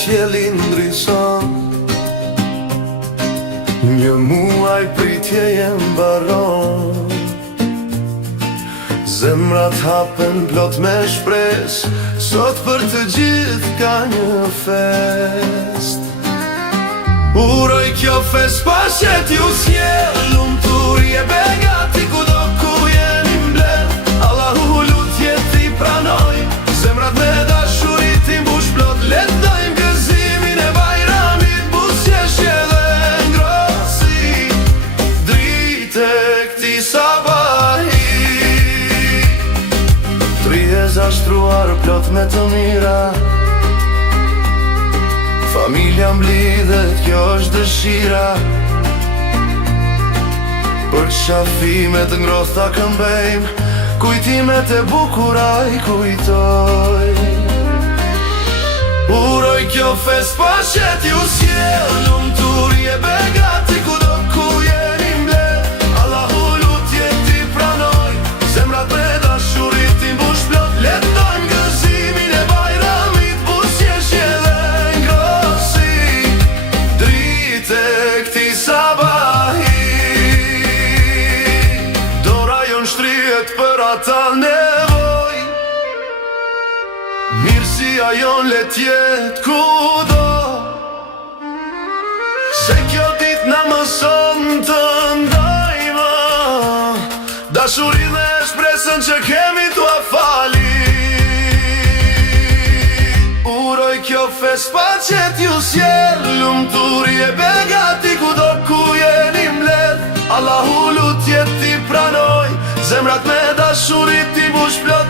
qieli ndrison, një muaj pritje jem baron. Zemrat hapen plot me shpres, sot për të gjithë ka një fest. Uroj kjo fest pashet ju sjell, lumturi e begati kudo ku jeni mbledh. Allahu lutje ti pranoj, zemrat me dashuri ti mbush plot. Letojmë gëzimin e bajramit, buzëqeshje dhe ngrosi, drite këti sabahi. Trije zashtruar plot me të mira, familja mblidhet, kjo është dëshira. Për qafimet ngrohta këmbejmë, kujtimet e bukura I kujtoj. Uroj kjo fest pashet ju sjell, lumturi e begati kudo ku jeni mbledh. Allahu lutje ti pranoj, zemrat me dashuri ti mbush plot. Letojmë gëzimin e bajramit, buzëqeshje dhe ngrosi, drite këti sabahi. Dora jon shtrihet për ata nevoj, mirësia jon let jet kudo. Se kjo dit na mëson të ndajmë dashurin dhe shpresën që kemi t'ua fali. Uroj kjo fest pashet ju sjell, lumturi e begati kudo ku jeni mbledh. Allahu lutje ti pranoj, zemrat me dashuri ti mbush plot.